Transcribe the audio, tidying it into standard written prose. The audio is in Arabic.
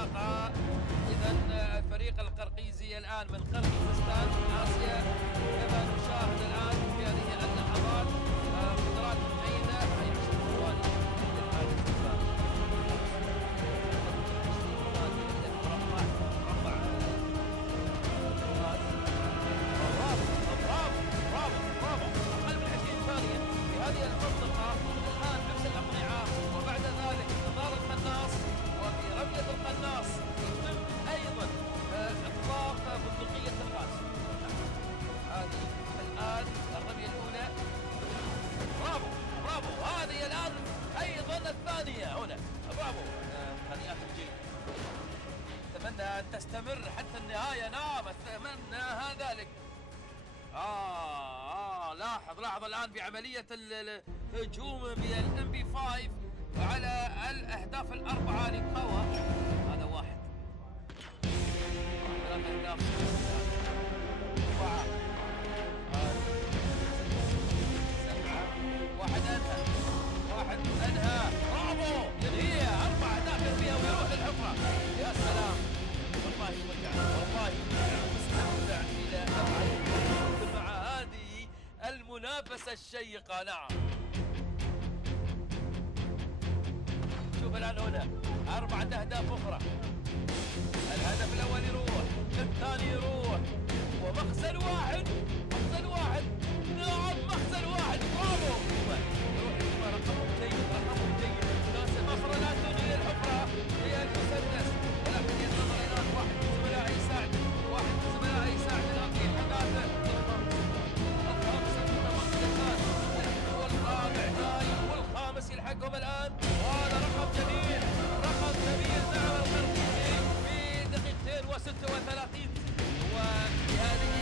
العلاقة. إذا الفريق القرقيزي الآن من قرقيزستان آسيا، كما نشاهد الآن في هذه اللحظات قدرات جيدة حيث الثواني هذه المنطقة الآن نفس الأقنعة، وبعد ذلك انتظار القناص، وفي رمية القناص يتم أيضا إطلاق بندقية الغاز. هذه الآن الرمية الأولى، برافو برافو، هذه الآن أيضا الثانية هنا، برافو، تقنيات جيدة. أتمنى أن تستمر حتى النهاية، نعم أتمنى ذلك. لاحظ الآن بعملية الهجوم بالام بي 5 على الأهداف الأربعة لقوى. هذا واحد، ثلاث أهداف، أربعة، سبعة، واحد أنهى، برافو، ينهيها، 4 أهداف يرميها ويروح للحفرة. يا سلام، والله مستمتع إلى أبعد مع هذه المنافسة الشيقة. نعم، شوف الآن هنا 4 أهداف أخرى، الهدف الأول يروح، الثاني يروح، ومخزن واحد، نعم مخزن واحد، برافو، يروح رقم جيد، ناصر مصر الآن تنهي الحفرة هي المسدس، ولكن ينتظر الآن واحد من زملائه يساعد الآن في حداثة. والخامس يلحقهم الآن، وهذا رقم جميل، نعم القرقيزي في دقيقتين و36، وفي هذه